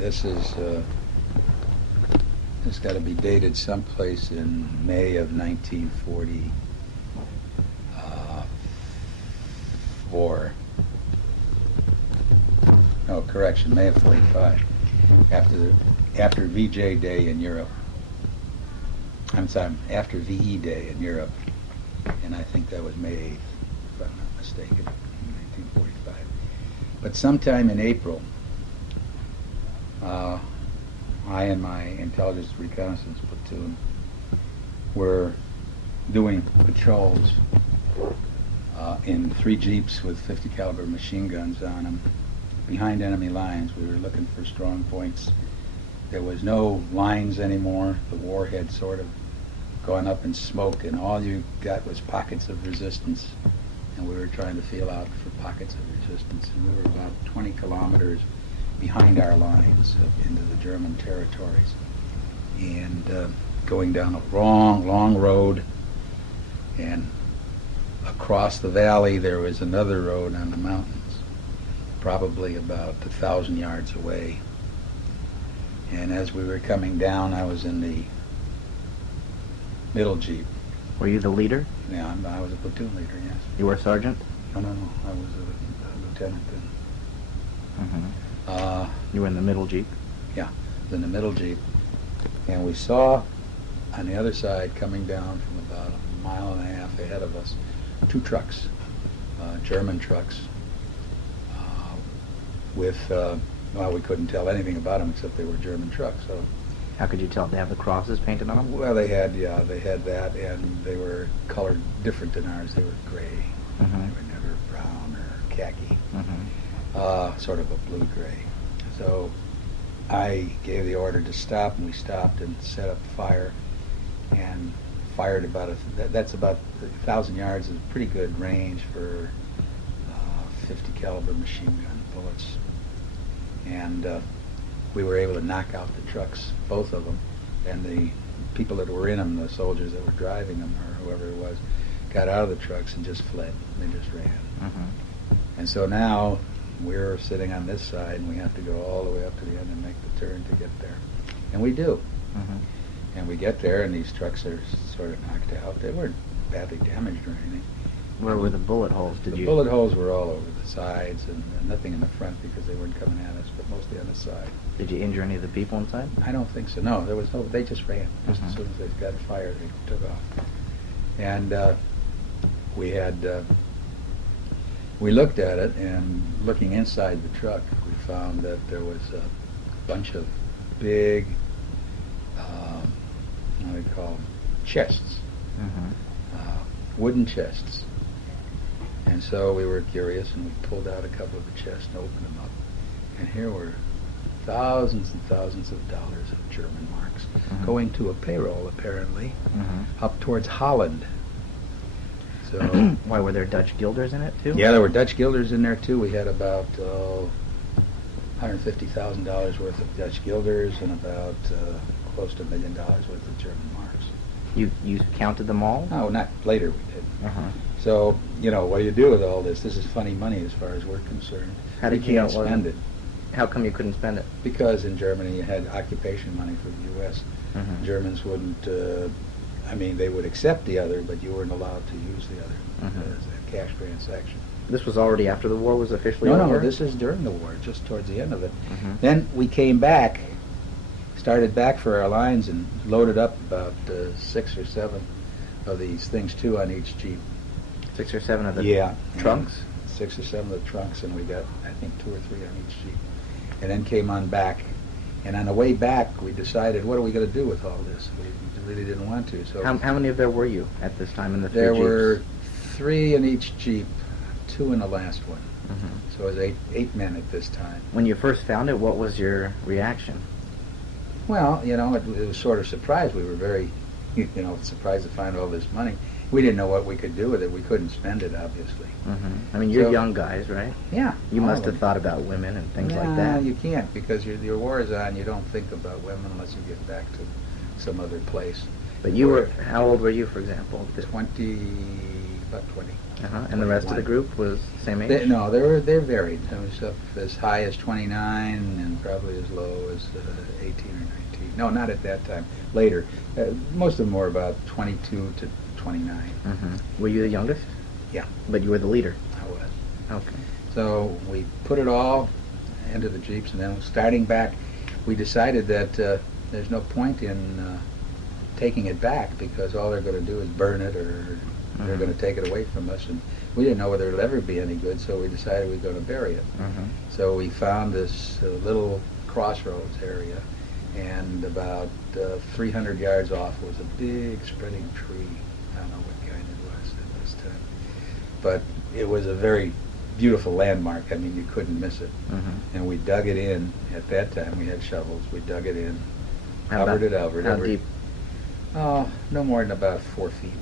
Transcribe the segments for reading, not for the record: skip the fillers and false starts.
this is it's got to be dated someplace in May of 1944. No, correction, May of 45. After VJ Day in Europe. I'm sorry, after VE Day in Europe, and I think that was May 8th, if I'm not mistaken, in 1945. But sometime in April, I and my intelligence reconnaissance platoon were doing patrols in 3 Jeeps with 50 caliber machine guns on them behind enemy lines. We were looking for strong points. There was no lines anymore. The war had sort of gone up in smoke, and all you got was pockets of resistance. And we were trying to feel out for pockets of resistance. And we were about 20 kilometers behind our lines into the German territories. And going down a long road. And across the valley there was another road on the mountains, probably about 1,000 yards away. And as we were coming down, I was in the middle Jeep. Were you the leader? Yeah, I was a platoon leader, yes. You were a sergeant? No, I was a lieutenant then. You were in the middle Jeep? Yeah, I was in the middle Jeep. And we saw on the other side, coming down from about a mile and a half ahead of us, 2 trucks, German trucks, with, well, we couldn't tell anything about them except they were German trucks. So, how could you tell? They have the crosses painted on them? well, they had that, and they were colored different than ours. They were gray. They were never brown or khaki. Sort of a blue-gray. So I gave the order to stop, and we stopped and set up fire and fired about that's about 1,000 yards is a pretty good range for 50 caliber machine gun bullets. And we were able to knock out the trucks, both of them, and the people that were in them, the soldiers that were driving them or whoever it was, got out of the trucks and just fled. They just ran. And so now we're sitting on this side, and we have to go all the way up to the end and make the turn to get there. And we do. And we get there, and these trucks are sort of knocked out. They weren't badly damaged or anything. Where were the bullet holes? The bullet holes were all over the sides, and nothing in the front because they weren't coming at us, but mostly on the side. Did you injure any of the people inside? I don't think so. No, there was no. They just ran. Just as soon as they got fired, they took off. And we had. We looked at it, and looking inside the truck, we found that there was a bunch of big, what do you call them, chests, wooden chests. And so we were curious, and we pulled out a couple of the chests and opened them up. And here were thousands and thousands of dollars of German marks going to a payroll, apparently, up towards Holland. So, why, were there Dutch guilders in it too? Yeah, there were Dutch guilders in there too. We had about $150,000 worth of Dutch guilders and about close to $1 million worth of German marks. You counted them all? No, not later we did. So, you know, what do you do with all this? This is funny money as far as we're concerned. How did you can't spend it? How come you couldn't spend it? Because in Germany you had occupation money for the U.S. Germans wouldn't, I mean, they would accept the other, but you weren't allowed to use the other as a cash transaction. This was already after the war was officially over? over? No, this is during the war, just towards the end of it. Then we came back, started back for our lines, and loaded up about 6 or 7 of these things, 2 on each Jeep. 6 or 7 of the trunks? 6 or 7 of the trunks, and we got, I think, 2 or 3 on each Jeep. And then came on back. And on the way back, we decided, what are we going to do with all this? We really didn't want to. So how many of there were you at this time in the 3 There Jeeps? were 3 in each Jeep, 2 in the last one. So it was 8 men at this time. When you first found it, what was your reaction? Well, you know, it was sort of surprised. We were very, you know, surprised to find all this money. We didn't know what we could do with it. We couldn't spend it, obviously. I mean, you're young guys, right? Yeah. You must have thought about women and things like that. You can't, because your war is on. You don't think about women unless you get back to some other place. But you were, how old were you, for example? 22. about 20. And the rest of the 21. group was same age? No, they're varied. It was up as high as 29 and probably as low as 18 or 19. No, not at that time. Later. Most of them were about 22 to 29. Were you the youngest? Yeah. But you were the leader? I was. Okay. So we put it all into the Jeeps, and then starting back, we decided that there's no point in taking it back because all they're going to do is burn it or they're going to take it away from us. And we didn't know whether it'll ever be any good, so we decided we were going to bury it. So we found this little crossroads area, and about 300 yards off was a big spreading tree. I don't know what kind it was at this time. But it was a very beautiful landmark. I mean, you couldn't miss it. And we dug it in. At that time, we had shovels. We dug it in, covered it over. How deep? Oh, no more than about 4 feet.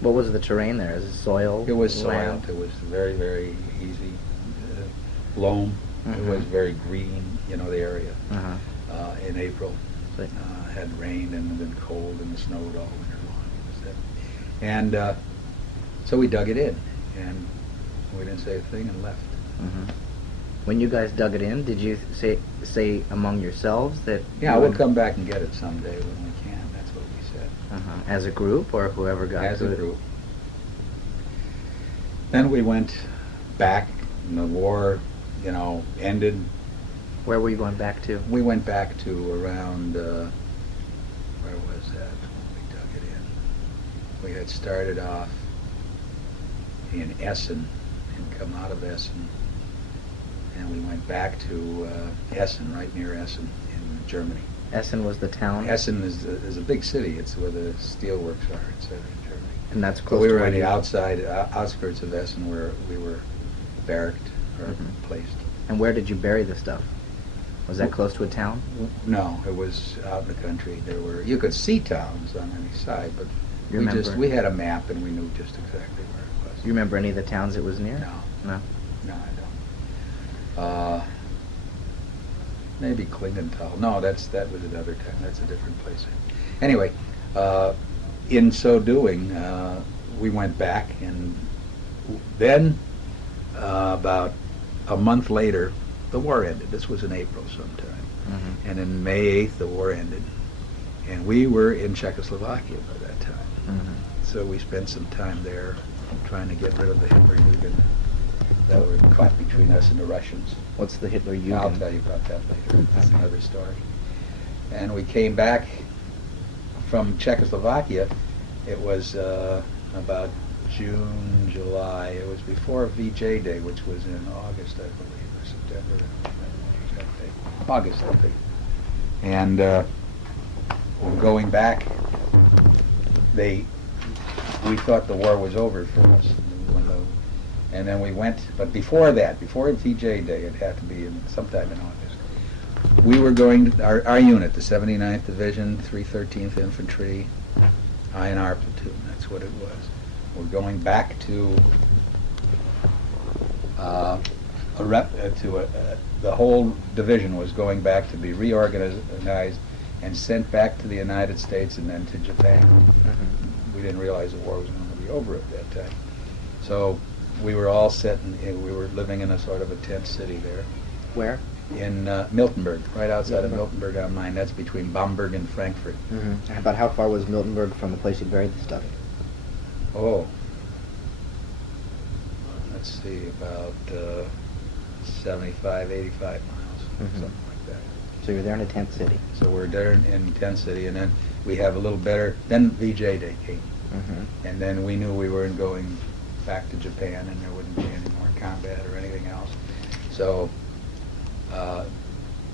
What was the terrain there? Is it soil? It was land? soiled. It was very, very easy. Loam. It was very green, the area. In April. Had rain and been cold and snowed all winter long. It was that. And so we dug it in. And we didn't say a thing and left. When you guys dug it in, did you say among yourselves that... Yeah, we'll come back and get it someday when we can. That's what we said. As a group or whoever got As to a it? group. Then we went back, and the war, ended. Where were you going back to? We went back to around, where was that when we dug it in? We had started off in Essen and come out of Essen, and we went back to Essen, right near Essen in Germany. Essen was the town? Essen is a big city. It's where the steelworks are, etc. in Germany. And that's But close we to were where on the you... outskirts of Essen where we were barracked or placed. And where did you bury the stuff? Was that close to a town? No, it was out in the country. You could see towns on any side, but You remember? we had a map and we knew just exactly where it was. You remember any of the towns it was near? No. No? No, I don't. Maybe Klingenthal. No, that was another town. That's a different place. Anyway, in so doing, we went back, and then about a month later, the war ended. This was in April sometime. And in May 8th, the war ended. And we were in Czechoslovakia by that time. So we spent some time there trying to get rid of the Hitlerjugend that were caught between us and the Russians. What's the Hitlerjugend? I'll tell you about that later. That's another story. And we came back from Czechoslovakia. It was about June, July. It was before VJ Day, which was in August, I believe, or September. I don't remember the exact date. August, I think. And going back, we thought the war was over for us. And then we went, but before that, before VJ Day, it had to be sometime in August. We were going, our unit, the 79th Division, 313th Infantry, INR platoon, that's what it was. We're going back to the whole division was going back to be reorganized and sent back to the United States and then to Japan. We didn't realize the war was going to be over at that time. So we were all set, we were living in a sort of a tent city there. Where? In Miltenberg, right outside of Miltenberg am Main. That's between Bamberg and Frankfurt. About how far was Miltenberg from the place you buried the stuff? Oh, let's see, about 75, 85 miles, something like that. So you're there in a tent city. So we're there in tent city, and then we have a little better, then VJ Day came. And then we knew we weren't going back to Japan and there wouldn't be any more combat or anything else. So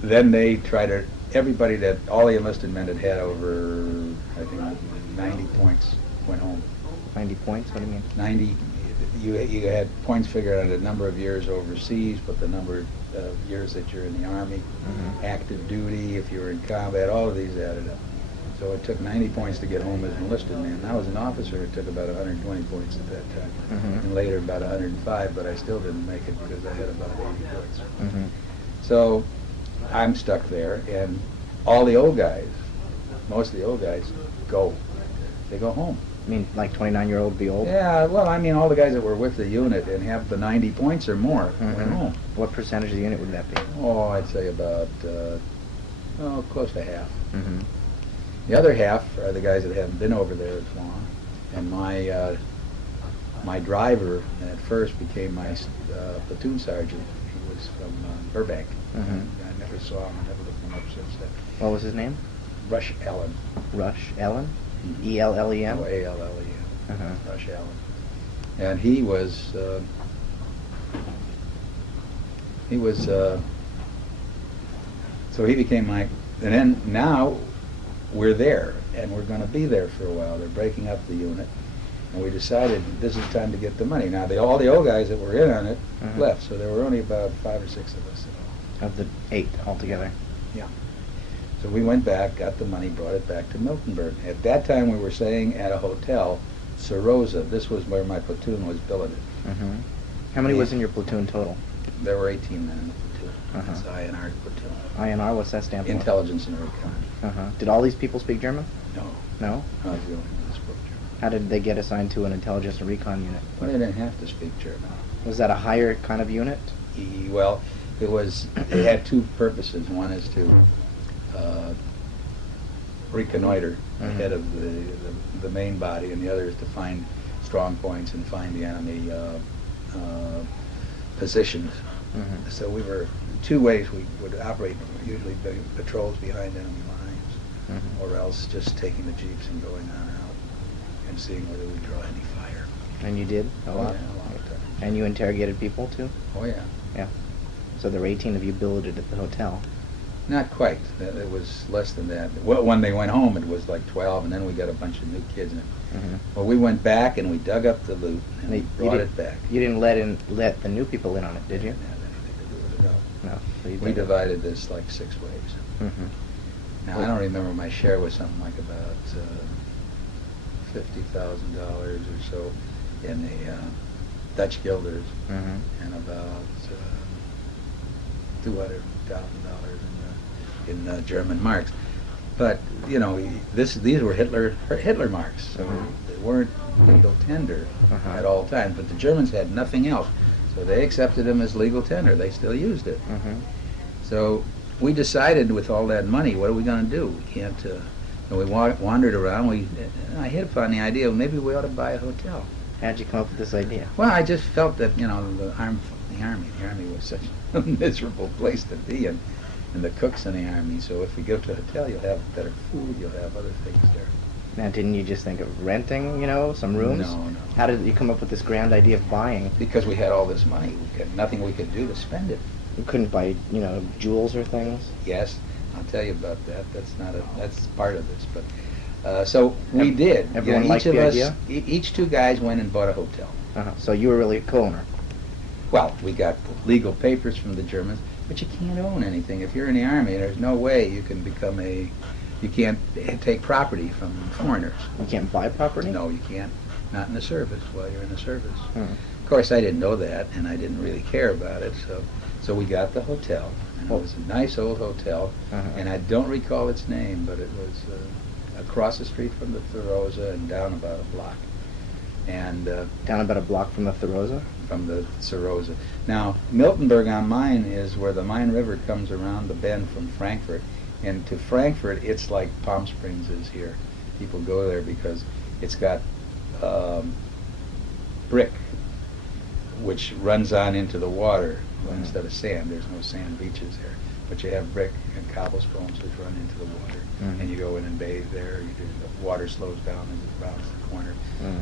then they tried all the enlisted men had over, I think, 90 points went home. 90 points? What do you mean? 90, you had points figured on the number of years overseas, but the number of years that you're in the Army, active duty, if you were in combat, all of these added up. So it took 90 points to get home as an enlisted man. I was an officer, it took about 120 points at that time. And later about 105, but I still didn't make it because I had about 80 points. So I'm stuck there, and all the old guys, most of the old guys, they go home. I mean, like 29-year-old be old? Yeah, well, I mean, all the guys that were with the unit and have the 90 points or more went home. What percentage of the unit would that be? Oh, I'd say about, close to half. Mm-hmm. The other half are the guys that haven't been over there as long. And my driver at first became my platoon sergeant. He was from Burbank. Mm-hmm. I never saw him. I never looked him up since then. What was his name? Rush Allen. Rush Allen? Mhm. E-L-L-E-N? Oh, A-L-L-E-N. Uh-huh. Rush Allen. And he was, so he became my, and then now we're there, and we're going to be there for a while. They're breaking up the unit, and we decided this is time to get the money. Now, all the old guys that were in on it left, so there were only about 5 or 6 of us at all. Of the 8 altogether? Yeah. So we went back, got the money, brought it back to Miltonburg. At that time, we were staying at a hotel, Sarosa. This was where my platoon was billeted. Mm-hmm. How many was in your platoon total? There were 18 men in the platoon. Uh-huh. It's INR platoon. INR, what's that stand for? Intelligence and Recon. Uh-huh. Did all these people speak German? No. No? I was the only one that spoke German. How did they get assigned to an intelligence and recon unit? Well, they didn't have to speak German. Was that a higher kind of unit? Well, it had 2 purposes. One is to reconnoiter ahead of the main body, and the other is to find strong points and find the enemy positions. Mm-hmm. So we were 2 ways we would operate. Usually patrols behind enemy lines, or else just taking the jeeps and going on out and seeing whether we draw any fire. And you did? A lot? Yeah, a lot of times. And you interrogated people too? Oh yeah. Yeah. So there were 18 of you billeted at the hotel. Not quite. It was less than that. Well, when they went home, it was like 12, and then we got a bunch of new kids in. Mm-hmm. Well, we went back and we dug up the loot and we brought it back. You didn't let the new people in on it, did you? Didn't have anything to do with it, no. No. So you We did it. divided this like 6 ways. Mm-hmm. Now, I don't remember, my share was something like about $50,000 or so in the Dutch guilders, Mm-hmm. and about $200,000 in German marks. But you know, these were Hitler marks, so they weren't legal tender at all times. But the Germans had nothing else, so they accepted them as legal tender. They still used it. Mm-hmm. So we decided, with all that money, what are we going to do? We can't. And we wandered around. I hit upon the idea, maybe we ought to buy a hotel. How'd you come up with this idea? Well, I just felt that, you know, the army was such a miserable place to be, and the cooks in the army. So if we go to a hotel, you'll have better food, you'll have other things there. Now, didn't you just think of renting, some rooms? No. How did you come up with this grand idea of buying? Because we had all this money, we had nothing we could do to spend it. You couldn't buy, jewels or things? Yes, I'll tell you about that. That's part of this. But so we did. Everyone each liked of the us, idea? Each 2 guys went and bought a hotel. Uh-huh. So you were really a co-owner? Well, we got legal papers from the Germans, but you can't own anything. If you're in the army, there's no way you can you can't take property from foreigners. You can't buy property? No, you can't. Not in the service, while you're in the service. Hmm. Of course, I didn't know that, and I didn't really care about it, so we got the hotel. And it was a nice old hotel, and I don't recall its name, but it was across the street from the Thorosa and down about a block. And Down about a block from the Thorosa? From the Sarosa. Now, Miltonburg on Main is where the Main River comes around the bend from Frankfurt. And to Frankfurt, it's like Palm Springs is here. People go there because it's got brick, which runs on into the water instead of sand. There's no sand beaches there. But you have brick and cobblestones which run into the water. And you go in and bathe there. The water slows down as it rounds the corner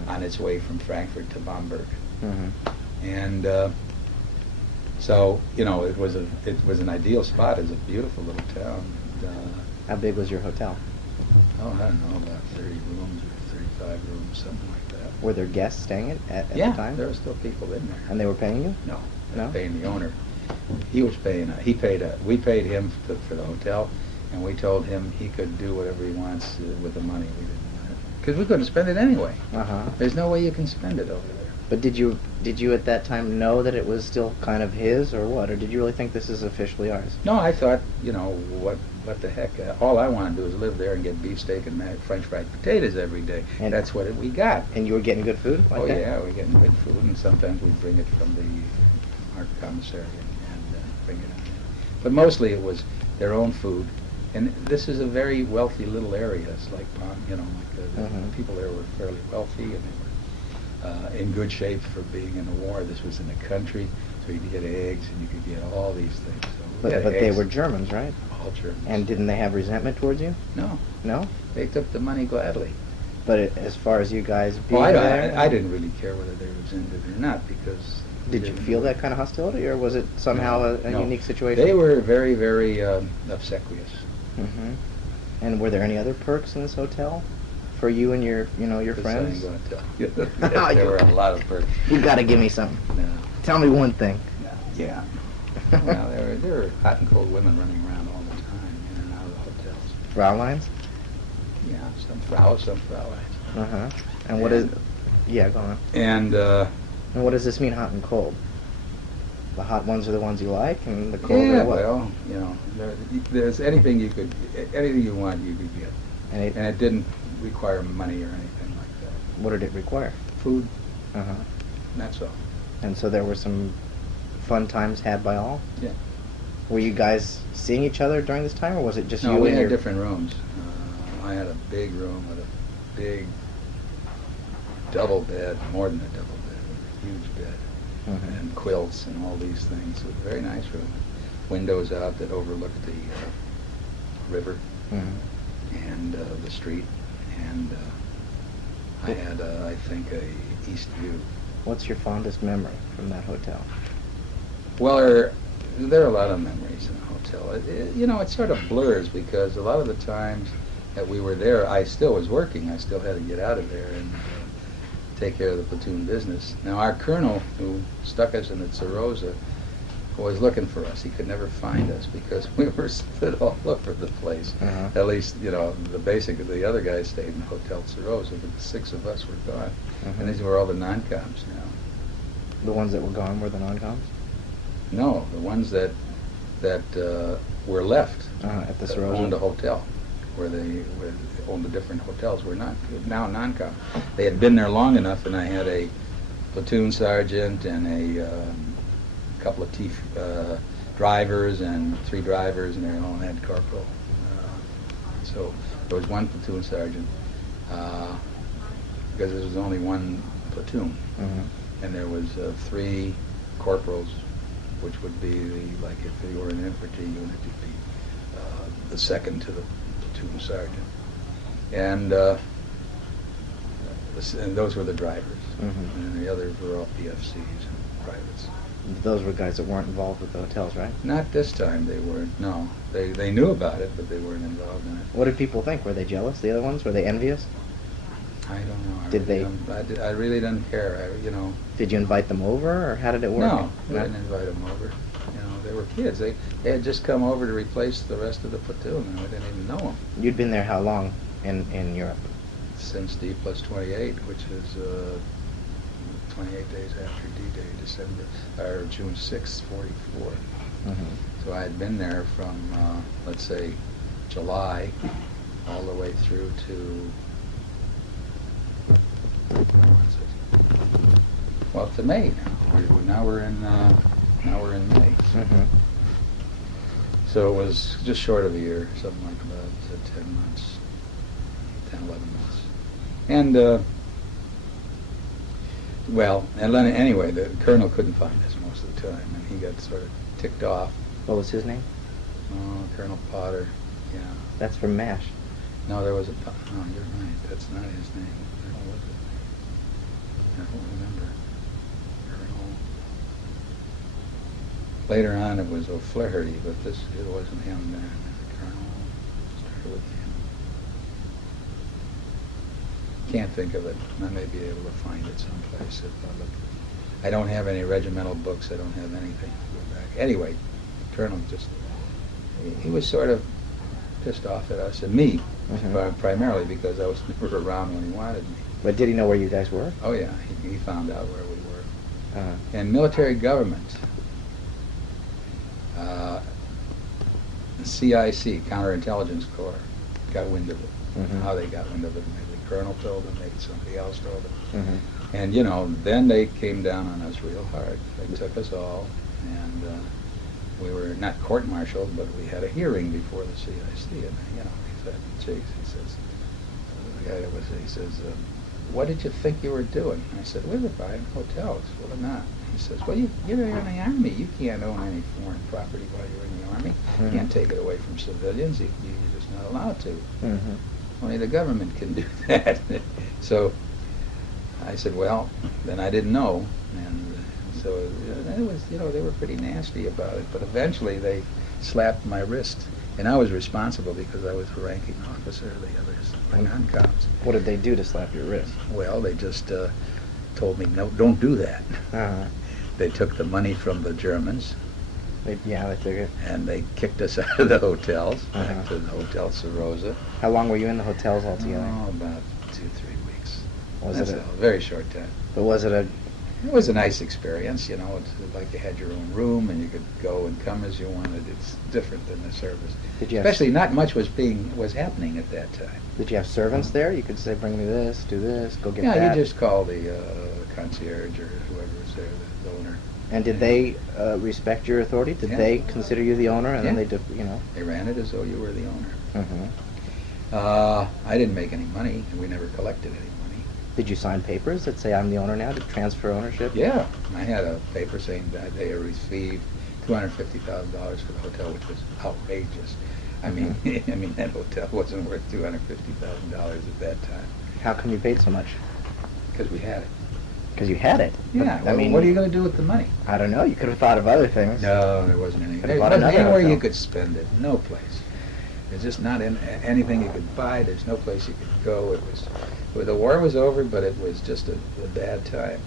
on its way from Frankfurt to Bamberg. And so, it was an ideal spot. It was a beautiful little town. How big was your hotel? I don't know, about 30 rooms or 35 rooms, something like that. Were there guests staying at the Yeah, time? there were still people in there. And they were paying you? No, they No? were paying the owner. He was paying. We paid him for the hotel, and we told him he could do whatever he wants with the money. We didn't want it because we couldn't spend it anyway. There's no way you can spend it over there. But did you at that time know that it was still kind of his, or what? Or did you really think this is officially ours? No, I thought, what the heck? All I want to do is live there and get beefsteak and French fried potatoes every day. And- That's what we got. And you were getting good food like Oh that? yeah, we're getting good food, and sometimes we bring it from our commissary and bring it on. But mostly it was their own food, and this is a very wealthy little area. It's like the Mhm. people there were fairly wealthy, and they were in good shape for being in the war. This was in the country, so you could get eggs and you could get all these things. So we had But they eggs, were Germans, right? all Germans. And didn't they have resentment towards you? No, No? they took the money gladly. But as far as you guys being Well, there, I didn't really care whether they were resented or not, because did you feel that kind of hostility, or was it somehow a No. unique situation? They were very, very obsequious. Hmm. And were there any other perks in this hotel for you and your This I ain't friends? gonna tell you. Yes, there were a lot of perks. You got to give me something. No, Tell me one thing. no, yeah. Well, there were hot and cold women running around all the time, in and out of the hotels. Brow lines? Yeah, some Frauleins. Uh-huh. And what is... Yeah, go on. And And what does this mean, hot and cold? The hot ones are the ones you like, and the cold are what? well, there's anything you want, you could get, And and it didn't require money or anything like that. what did it require? Food, Uh-huh. that's all. And so there were some fun times had by all? Yeah. Were you guys seeing each other during this time, or was it just No, you we and had your... different rooms. I had a big room with a big double bed, more than a double bed, with a huge bed, Mhm. and quilts and all these things. It was a very nice room. Windows out that overlooked the river Mhm. and the street, and I had, I think, a east view. What's your fondest memory from that hotel? Well, there are a lot of memories in the hotel. It sort of blurs, because a lot of the times that we were there, I still was working. I still had to get out of there and take care of the platoon business. Now, our colonel, who stuck us in the Tsarosa, was looking for us. He could never find us because we were split all over the place. Uh-huh. At least, the other guys stayed in Hotel Tsarosa, but the 6 of us were gone. Mhm. And these were all the non-coms now. The ones that were gone were the non-coms? No, the ones that were left At the that Tsarosa? owned a hotel, where they owned the different hotels, were now non-com. They had been there long enough, and I had a platoon sergeant and a couple of drivers and 3 drivers, and they all had corporal. So there was one platoon sergeant, because there was only one platoon, Mhm. and there was 3 corporals, which would be like if they were an infantry unit, you'd be the second to the platoon sergeant, and those were the drivers, Mhm. and the others were all PFCs and privates. Those were guys that weren't involved with the hotels, right? Not this time. They weren't. No, they knew about it, but they weren't involved in it. What did people think? Were they jealous, the other ones? Were they envious? I don't know. Did I really didn't care. Did you invite them over, or how did it work? No, I didn't invite them over. They were kids. They had just come over to replace the rest of the platoon, and we didn't even know them. You'd been there how long in Europe? Since D plus 28, which is 28 days after D-Day, June 6th, 44. Mm-hmm. So I had been there from, let's say, July all the way through to, well, to May now. Now we're in May. Mm-hmm. So it was just short of a year, something like about 10 months, 10, 11 months. And, and then anyway, the colonel couldn't find us most of the time, and he got sort of ticked off. What was his name? Oh, Colonel Potter, yeah. That's from MASH. No, there was no, you're right, that's not his name. What was his name? I don't remember. Colonel. Later on it was O'Flaherty, but it wasn't him then. The colonel started with him. Can't think of it. I may be able to find it someplace if I look. I don't have any regimental books. I don't have anything to go back. Anyway, the colonel he was sort of pissed off at us and me, primarily because I was never around when he wanted me. But did he know where you guys were? Oh yeah, he found out where we were. Uh-huh. And military government CIC, Counterintelligence Corps, got wind of it. Mhm. How they got wind of it, maybe the colonel told them, maybe somebody else told them. Mm-hmm. And, you know, then they came down on us real hard. They took us all, and we were not court-martialed, but we had a hearing before the CIC. And, you know, he said, geez, he says, the guy that was, he says, what did you think you were doing? And I said, we were buying hotels. Well, they're not. He says, well, you're in the Army. You can't own any foreign property while you're in the Army. You can't take it away from civilians. You're just not allowed to. Mm-hmm. Only the government can do that. So I said, well, then I didn't know. And so it was, you know, they were pretty nasty about it. But eventually they slapped my wrist. And I was responsible because I was the ranking officer. The others were non-coms. What did they do to slap your wrist? Well, they just told me, no, don't do that. Uh-huh. They took the money from the Germans, They took it. and they kicked us out of the hotels, Uh-huh. back to the Hotel Sarosa. How long were you in the hotels altogether? Oh, about 2-3 weeks. Was That's it a very short time. But was it a? It was a nice experience, you know. It's like you had your own room and you could go and come as you wanted. It's different than the service. Did you have, Especially not much was happening at that time. Did you have servants there? You could say, "Bring me this, do this, go get Yeah, that." you just call the concierge or whoever was there, the owner. And did they respect your authority? Did Yeah. they consider you the owner? And then Yeah. they, you know. They ran it as though you were the owner. Mm-hmm. I didn't make any money, and we never collected any money. Did you sign papers that say I'm the owner now to transfer ownership? Yeah, I had a paper saying that they had received $250,000 for the hotel, which was outrageous. I mean, I mean that hotel wasn't worth $250,000 at that time How come you paid so much? because we had it. Because you had it. But, Yeah, I well, mean, what are you going to do with the money? I don't know. You could have thought of other things. No, there wasn't any. Could've There bought wasn't another anywhere you hotel. could spend it. No place. There's just not anything you could buy. There's no place you could go. It was, well, the war was over, but it was just a bad time.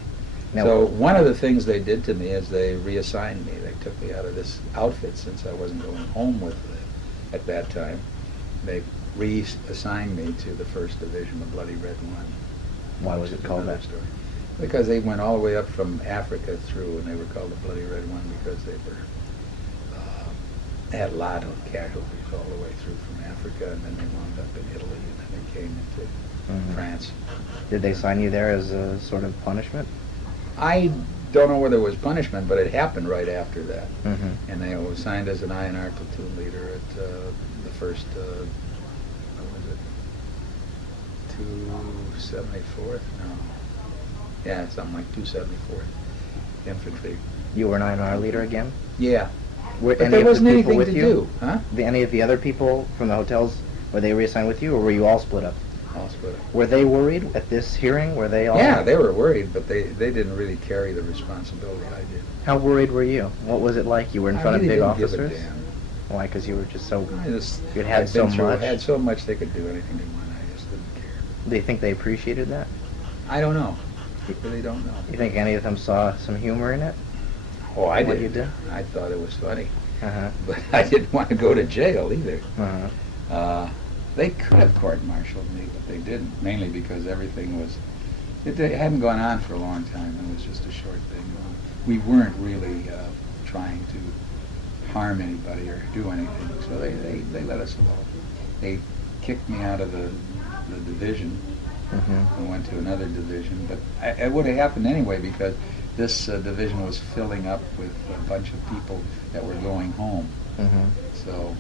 Now, So one of the things they did to me is they reassigned me. They took me out of this outfit since I wasn't going home with it at that time. They reassigned me to the 1st Division, the Bloody Red One. Why was it called Another that? story. Because they went all the way up from Africa through, and they were called the Bloody Red One because they were had a lot of casualties all the way through from Africa, and then they wound up in Italy, and then they came into Mhm. France. Did they sign you there as a sort of punishment? I don't know whether it was punishment, but it happened right after that. Mm-hmm. And I was signed as an INR platoon leader at the first, what was it, 274th? No. Yeah, something like 274th Infantry. You were an INR leader again? Yeah. Were But any there of the wasn't people anything with to you? do, huh? Any of the other people from the hotels, were they reassigned with you, or were you all split up? All split up. Were they worried at this hearing? Were they all? Yeah, they were worried, but they didn't really carry the responsibility I did. How worried were you? What was it like? You were in I front really of big didn't give a officers? damn. Why? Because you were just so. I just You'd had I'd so been through- much. had so much they could do anything they wanted. I just didn't care. Do you think they appreciated that? I don't know. I really don't know. You think any of them saw some humor in it? Oh, I What did. you did? I thought it was funny, Uh-huh. but I didn't want to go to jail either. Uh-huh. They could have court-martialed me, but they didn't, mainly because everything was, it hadn't gone on for a long time. It was just a short thing. We weren't really trying to harm anybody or do anything, so they let us alone. They kicked me out of the division Mm-hmm. and went to another division, but it would have happened anyway because this division was filling up with a bunch of people that were going home. Mm-hmm. So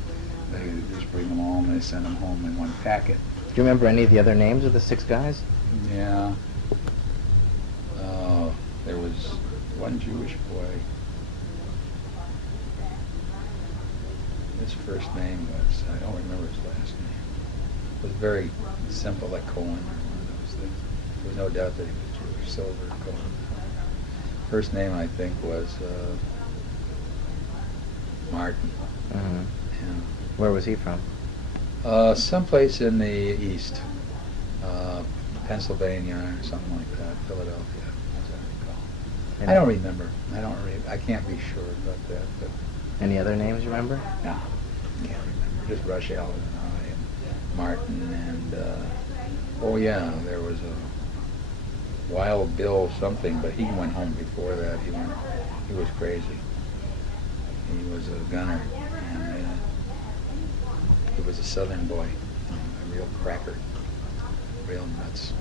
they just bring them home and they send them home in one packet. Do you remember any of the other names of the 6 guys? Yeah. There was one Jewish boy. His first name was, I don't remember his last name. It was very simple, like Cohen or one of those things. There was no doubt that he was Jewish. Silver Cohen. First name, I think, was Martin. Mm-hmm. Yeah. Where was he from? Someplace in the east, Pennsylvania or something like that, Philadelphia, as I recall. And I don't remember. I can't be sure about that, but Any other names you remember? no, can't remember. Just Rush Allen and I and Martin and oh yeah, there was a Wild Bill something, but he went home before that. He was crazy. He was a gunner, and He was a Southern boy, a real cracker, real nuts.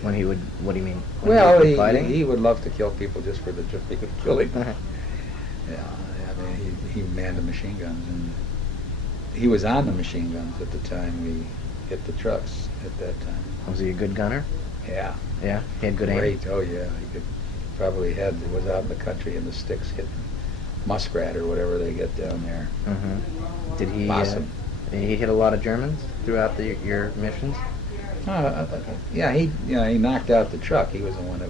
When he would, what do you mean? When Well, he would be fighting? he would love to kill people just for the joy of killing. Yeah, I mean, he manned the machine guns, and he was on the machine guns at the time we hit the trucks at that time. Was he a good gunner? Yeah. Yeah, he had good aim. Great. Oh yeah, he could probably was out in the country and the sticks hitting muskrat or whatever they get down there. Mm-hmm. Did he? Awesome. Did he hit a lot of Germans throughout your missions? Yeah, he knocked out the truck. He was the one that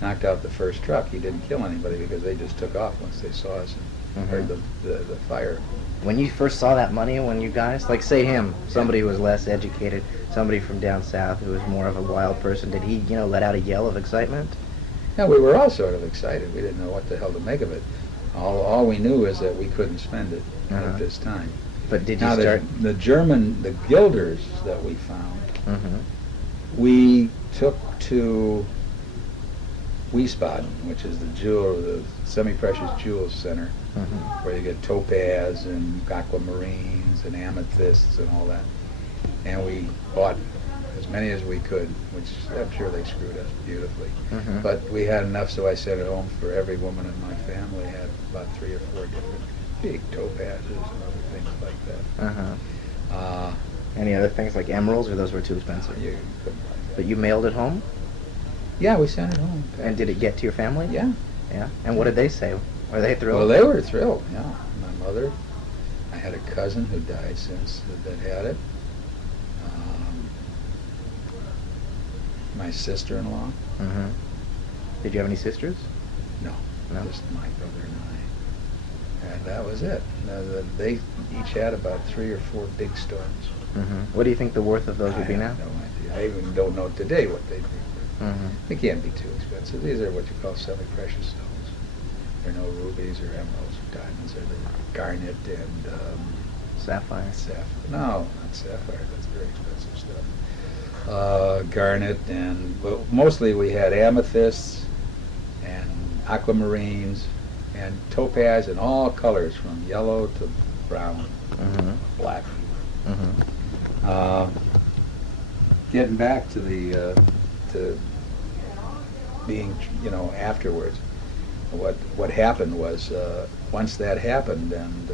knocked out the first truck. He didn't kill anybody because they just took off once they saw us and heard the fire. When you first saw that money, when you guys, like say him, somebody who was less educated, somebody from down south who was more of a wild person, did he, let out a yell of excitement? Yeah, we were all sort of excited. We didn't know what the hell to make of it. All we knew is that we couldn't spend it at this time. But did you Now, start? the guilders that we found, Mm-hmm. we took to Wiesbaden, which is the semi-precious jewels center, where you get topaz and aquamarines and amethysts and all that. And we bought as many as we could, which I'm sure they screwed us beautifully. Mm-hmm. But we had enough, so I sent it home for every woman in my family. Had about 3 or 4 different big topazes and other things like that. Uh-huh. Any other things like emeralds, or those were too expensive? You couldn't buy that. But you mailed it home? Yeah, we sent it home. And did it get to your family? Yeah. Yeah. And what did they say? Were they thrilled? Well, they were thrilled, yeah. My mother, I had a cousin who died since that had it. My sister-in-law. Mm-hmm. Did you have any sisters? No, No? just my brother and I. And that was it. They each had about 3 or 4 big stones. Mm-hmm. What do you think the worth of those would be I now? have no idea. I even don't know today what they'd be. Mm-hmm. They can't be too expensive. These are what you call semi-precious stones. They're no rubies or emeralds or diamonds. They're the garnet and Sapphire. sapphire. No, not sapphire. That's very expensive stuff. Garnet and mostly we had amethysts and aquamarines and topaz in all colors from yellow to brown, black. Mm-hmm. Getting back to the to being, afterwards, what happened was once that happened and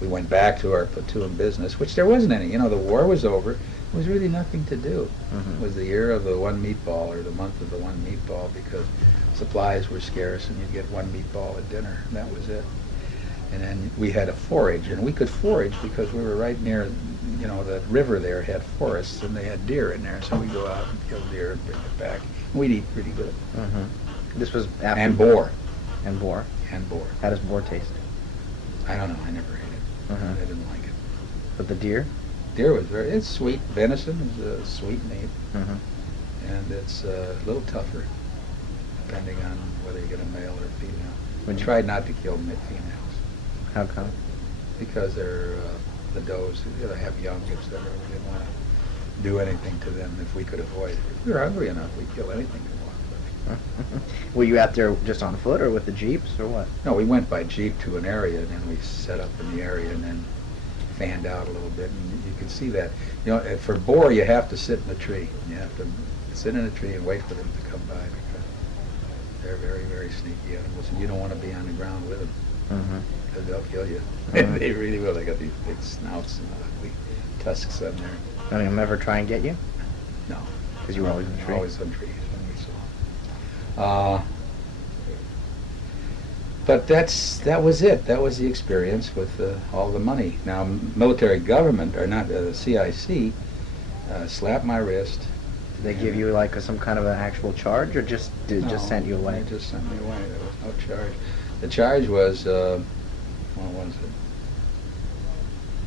we went back to our platoon business, which there wasn't any. The war was over. There was really nothing to do. It was the year of the one meatball, or the month of the one meatball, because supplies were scarce and you'd get one meatball at dinner, and that was it. And then we had to forage, and we could forage because we were right near, the river there had forests, and they had deer in there, so we'd go out and kill deer and bring it back. And we'd eat pretty good. Mm-hmm. This was after... And boar. And boar. And boar. How does boar taste? I don't know, I never ate it. I didn't like it. But the deer? Deer was it's sweet. Venison is a sweet meat, Mm-hmm. and it's a little tougher, depending on whether you get a male or a female. We Would you- tried not to kill females How come? because they're the does. They have young, etc. We didn't want to do anything to them if we could avoid it. If we were hungry enough, we'd kill anything we wanted. Were you out there just on foot or with the jeeps or what? No, we went by jeep to an area, and then we set up in the area, and then fanned out a little bit, and you can see that. For boar, you have to sit in a tree. You have to sit in a tree and wait for them to come by, because they're very, very sneaky animals, and you don't want to be on the ground with them, because they'll kill you. They really will. They got these big snouts and ugly tusks on there. I mean, ever try and get you? No. Because you were always in the tree? Always on trees when we saw. But that was it. That was the experience with all the money. Now, military government, or not, the CIC, slapped my wrist. Did they give you like some kind of an actual charge, or just sent you away? They just sent me away. There was no charge. The charge was, what was it?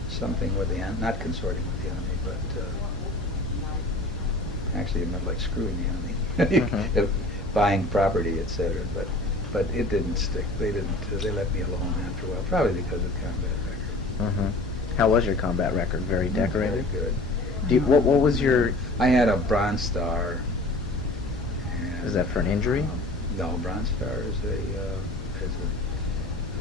Something with the not consorting with the enemy, but actually it meant like screwing the enemy, buying property, etc. But it didn't stick. They didn't. They let me alone after a while, probably because of combat record. How was your combat record? Very decorated. Very good. What was your? I had a Bronze Star. Is that for an injury? No, Bronze Star is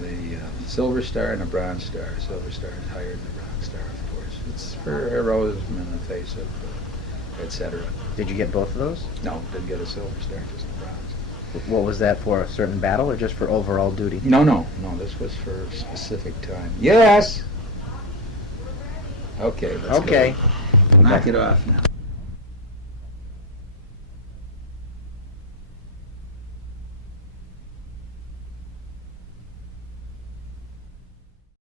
the Silver Star and a Bronze Star. Silver Star is higher than the Bronze Star, of course. It's for heroism in the face of, etc. Did you get both of those? No, didn't get a Silver Star, just a Bronze. What was that for? A certain battle or just for overall duty? No. This was for a specific time. Yes. Okay. Let's Okay. go. Knock it off now.